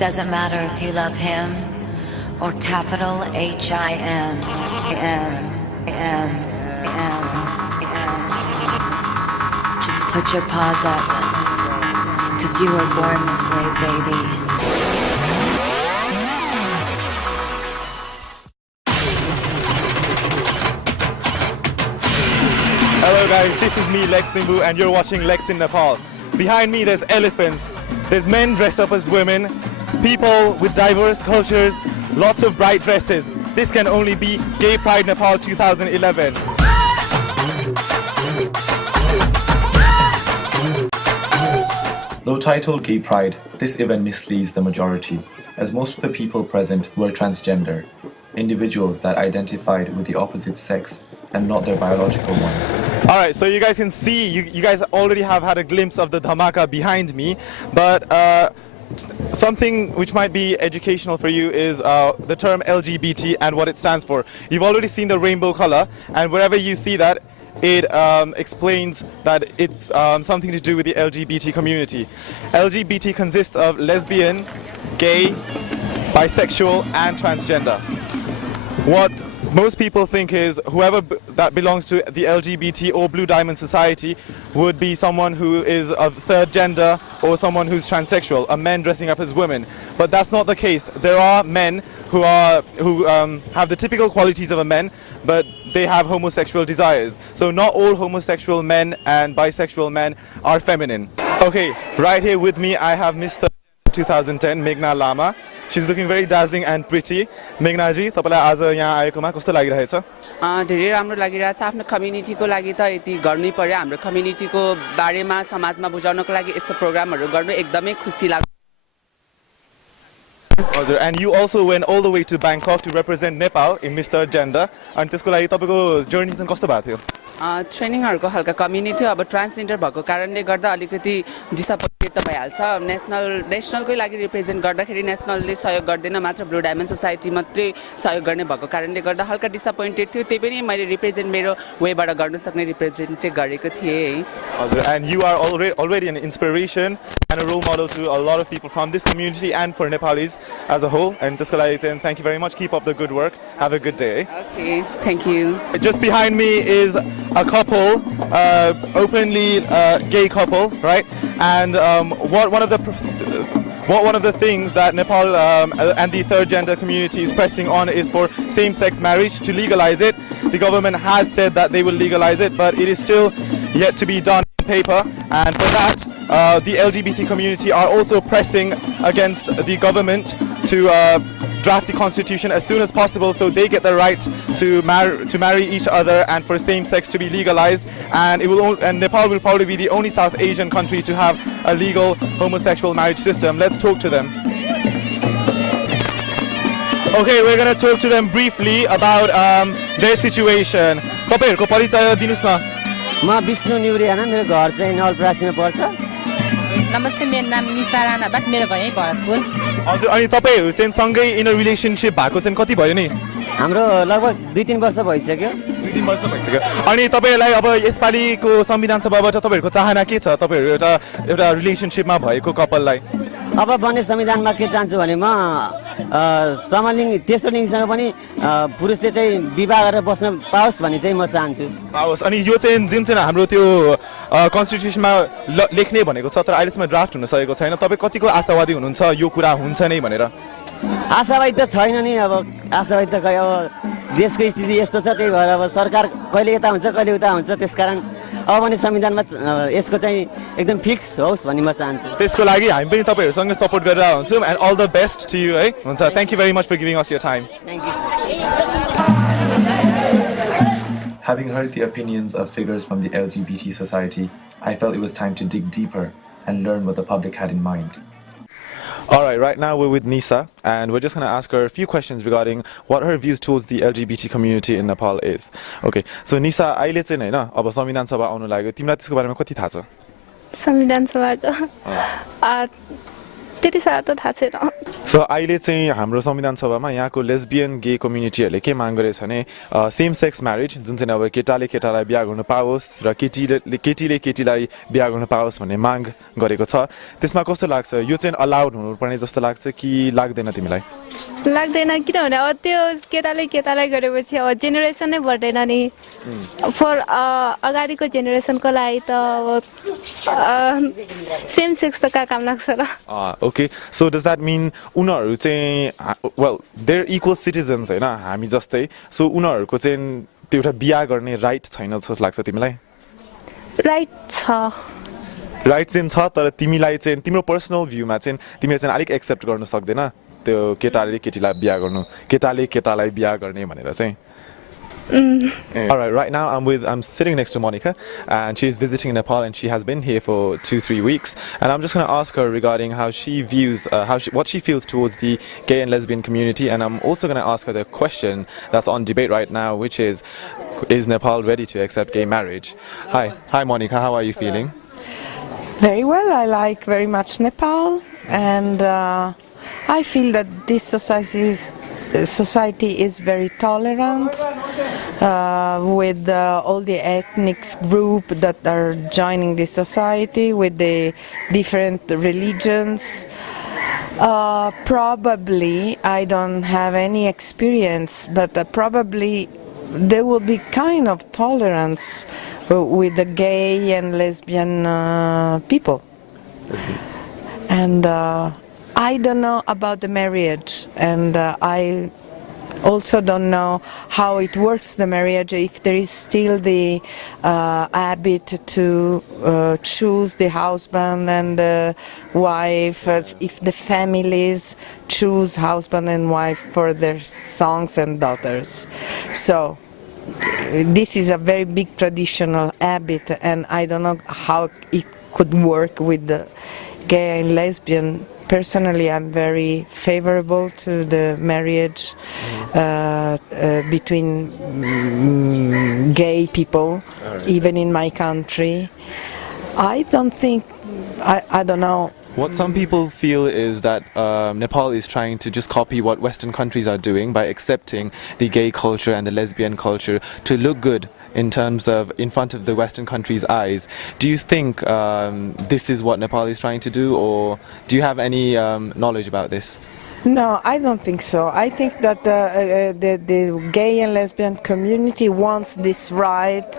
doesn't matter if you love him or capital H-I-M. Just put your paws up, 'cause you were born this way, baby. Hello guys, this is me, Lex Nimbu, and you're watching Lex in Nepal. Behind me there's elephants, there's men dressed up as women, people with diverse cultures, lots of bright dresses. This can only be Gay Pride Nepal 2011. Though titled Gay Pride, this event misleads the majority, as most of the people present were transgender, individuals that identified with the opposite sex and not their biological one. Alright, so you guys can see, you guys already have had a glimpse of the dhamaka behind me, but something which might be educational for you is the term LGBT and what it stands for. You've already seen the rainbow color, and wherever you see that, it explains that it's something to do with the LGBT community. LGBT consists of lesbian, gay, bisexual, and transgender. What most people think is whoever that belongs to the LGBT or Blue Diamond Society would be someone who is of third gender or someone who's transsexual, a men dressing up as women. But that's not the case. There are men who have the typical qualities of a man, but they have homosexual desires. So not all homosexual men and bisexual men are feminine. Okay, right here with me I have Mr. 2010 Meghna Lama. She's looking very dazzling and pretty. Meghna ji, तपाईलाई आज यहाँ आएकोमा कस्तो लागिरहेछ? धेरै राम्रो लागिरहेछ। आफ्नो कम्युनिटीको लागि त यति गर्नै पर्यो। हाम्रो कम्युनिटीको बारेमा समाजमा बुझाउनको लागि यस्तो प्रोग्रामहरु गर्नु एकदमै खुसी लाग्छ। And you also went all the way to Bangkok to represent Nepal in Mr. Gender. And त्यसको लागि तपाईको जर्नी चाहिँ कस्तो भएको थियो? ट्रेनिङहरुको हल्का कमी नै थियो। अब ट्रान्सजेन्डर भएको कारणले गर्दा अलिकति डिसअपोइन्टेड त भइहाल्छ। नेसनलकै लागि रिप्रेजेन्ट गर्दाखेरि नेसनलले सहयोग गर्दैन, मात्र ब्लू डायमन्ड सोसाइटी मात्रै सहयोग गर्ने भएको कारणले गर्दा हल्का डिसअपोइन्टेड थियो। त्यही पनि मैले रिप्रेजेन्ट मेरो वेबाट गर्न सक्ने रिप्रेजेन्ट चाहिँ गरेको थिएँ। हजुर, and you are already an inspiration and a role model to a lot of people from this community and for Nepalis as a whole. And त्यसको लागि चाहिँ thank you very much. Keep up the good work. Have a good day. Okay, thank you. Just behind me is a couple, openly gay couple, right? And what one of the things that Nepal and the third gender community is pressing on is for same-sex marriage, to legalize it. The government has said that they will legalize it, but it is still yet to be done on paper. And for that, the LGBT community are also pressing against the government to draft the constitution as soon as possible, so they get the right to marry each other and for same-sex to be legalized. And Nepal will probably be the only South Asian country to have a legal homosexual marriage system. Let's talk to them. Okay, we're going to talk to them briefly about their situation. तपाईहरुको परिचय दिनुस् न। म विष्णु निउरियाना, मेरो घर चाहिँ नवलपरासीमा पर्छ। नमस्ते, मेरो नाम निसा राणा बाट, मेरो घर यही भरतपुर। हजुर, अनि तपाईहरु चाहिँ सँगै इन अ रिलेशनशिप भएको चाहिँ कति भयो नि? हाम्रो लगभग 2-3 वर्ष भइसक्यो। 2-3 वर्ष भइसक्यो। अनि तपाईहरुलाई अब यसपालिको संविधान सभाबाट तपाईहरुको चाहना के छ? तपाईहरु एउटा रिलेशनशिपमा भएको कपललाई अब बन्ने संविधानमा के चाहन्छु भने म समलिङ्गी तेस्रो लिङ्गसँग पनि पुरुषले चाहिँ विवाह गरेर बस्न पाओस् भन्ने चाहिँ म चाहन्छु। पाओस्। अनि यो चाहिँ जुन चाहिँ हाम्रो त्यो कन्स्टिट्युसनमा लेख्ने भनेको छ, तर अहिलेसम्म ड्राफ्ट हुन सकेको छैन। तपाई कतिको आशावादी हुनुहुन्छ यो कुरा हुन्छ नै भनेर? आशावादी त छैन नि। अब आशावादी त खै, अब देशको स्थिति यस्तो छ, त्यही भएर अब सरकार कहिले यता हुन्छ कहिले उता हुन्छ। त्यसकारण अब भने संविधानमा यसको चाहिँ एकदम फिक्स होस् भन्ने म चाहन्छु। त्यसको लागि हामी पनि तपाईहरुसँग सपोर्ट गरेर हुन्छौँ। And all the best to you, है। हुन्छ, thank you very much for giving us your time. Thank you, sir. Having heard the opinions of figures from the LGBT society, I felt it was time to dig deeper and learn what the public had in mind. Alright, right now we're with Nisa, and we're just going to ask her a few questions regarding what her views towards the LGBT community in Nepal is. Okay, so Nisa, अहिले चाहिँ हैन, अब संविधान सभा आउनु लाग्यो, तिमीलाई त्यसको बारेमा कति थाहा छ? संविधान सभाको त्यति साह्रो त थाहा छैन सो अहिले चाहिँ हाम्रो संविधान सभामा यहाँको लेस्बियन गे कम्युनिटीहरूले के माग गरेछ भने सेम सेक्स म्यारेज जुन चाहिँ अब केटाले केटालाई बिहा गर्न पाओस् र केटीले केटीलाई बिहा गर्न पाओस् भन्ने माग गरेको छ त्यसमा कस्तो लाग्छ यो चाहिँ अलाउड हुनुपर्ने जस्तो लाग्छ कि लाग्दैन तिमीलाई लाग्दैन किनभने अब त्यो केटाले केटालाई गरेपछि अब जेनेरेसन नै बढ्दैन नि फर अगाडिको जेनेरेसनको लागि त अब सेम सेक्स त कहाँ काम लाग्छ र okay so does that mean उनीहरू चाहिँ वेल देयर इक्वल सिटिजन्स होइन हामी जस्तै सो उनीहरूको चाहिँ त्यो एउटा बिहा गर्ने राइट छैन जस्तो लाग्छ तिमीलाई राइट छ राइट चाहिँ छ तर तिमीलाई चाहिँ तिम्रो पर्सनल भ्यूमा चाहिँ तिमीले चाहिँ अलिक एक्सेप्ट गर्न सक्दैन त्यो केटाले केटीलाई बिहा गर्नु केटाले केटालाई बिहा गर्ने भनेर चाहिँ Alright, right now I'm sitting next to Monica and she's visiting Nepal and she has been here for 2-3 weeks and I'm just going to ask her regarding how she views what she feels towards the gay and lesbian community and I'm also going to ask her the question that's on debate right now which is Nepal ready to accept gay marriage? Hi Monica, how are you feeling? Very well. I like very much Nepal and I feel that this society is very tolerant with all the ethnic group that are joining this society with the different religions. Probably I don't have any experience, but probably there will be kind of tolerance with the gay and lesbian people. And I don't know about the marriage, and I also don't know how it works, the marriage, if there is still the habit to choose the husband and the wife, if the families choose husband and wife for their sons and daughters. So this is a very big traditional habit, and I don't know how it could work with the gay and lesbian. Personally, I'm very favorable to the marriage between gay people, even in my country. I don't think, I don't know. What some people feel is that Nepal is trying to just copy what Western countries are doing by accepting the gay culture and the lesbian culture to look good in terms of in front of the Western countries' eyes. Do you think this is what Nepal is trying to do, or do you have any knowledge about this? No, I don't think so. I think that the gay and lesbian community wants this right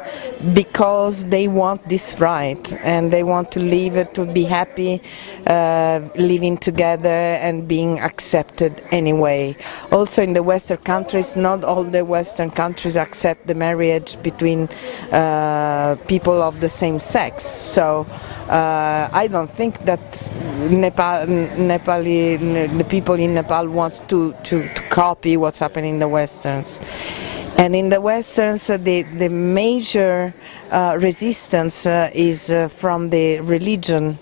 because they want this right and they want to live, to be happy, living together and being accepted anyway. Also in the Western countries, not all the Western countries accept the marriage between people of the same sex. So I don't think that the people in Nepal wants to copy what's happening in the Westerns. And in the Westerns, the major resistance is from the religion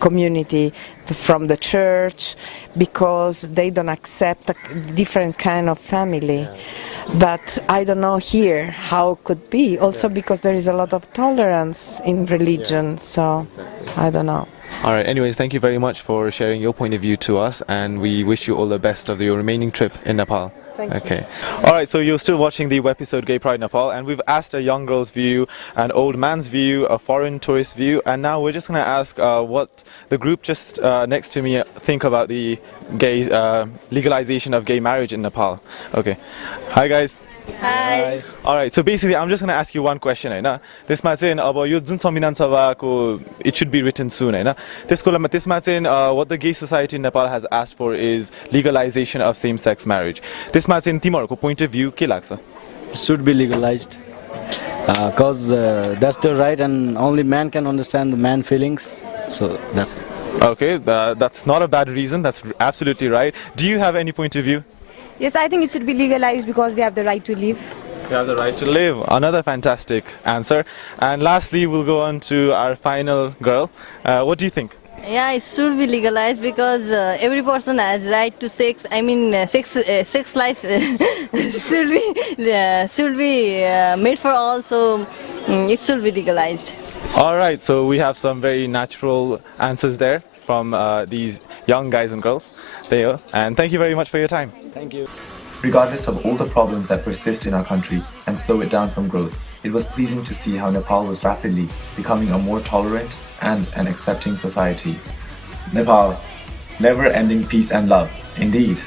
community, from the church, because they don't accept a different kind of family. But I don't know here how it could be, also because there is a lot of tolerance in religion, so I don't know. All right, anyways, thank you very much for sharing your point of view to us, and we wish you all the best of your remaining trip in Nepal. Thank you. All right, so you're still watching the Wepisode Gay Pride Nepal, and we've asked a young girl's view, an old man's view, a foreign tourist view, and now we're just going to ask what the group just next to me think about the gay legalization of gay marriage in Nepal. Okay. Hi, guys. Hi. All right, so basically I'm just going to ask you one question हैन त्यसमा चाहिँ अब यो जुन संविधान सभाको it should be written soon हैन त्यसमा चाहिँ what the gay society in Nepal has asked for is legalization of same sex marriage. त्यसमा चाहिँ तिमीहरुको point of view के लाग्छ? Should be legalized because that's the right and only man can understand the man feelings, so that's it. Okay, that's not a bad reason, that's absolutely right. Do you have any point of view? Yes, I think it should be legalized because they have the right to live. They have the right to live. Another fantastic answer. And lastly, we'll go on to our final girl. What do you think? Yeah, it should be legalized because every person has right to sex. I mean, sex life should be made for all. So it should be legalized. All right. So we have some very natural answers there from these young guys and girls. There you go. And thank you very much for your time. Thank you. Regardless of all the problems that persist in our country and slow it down from growth, it was pleasing to see how Nepal was rapidly becoming a more tolerant and an accepting society. Nepal, never-ending peace and love, indeed.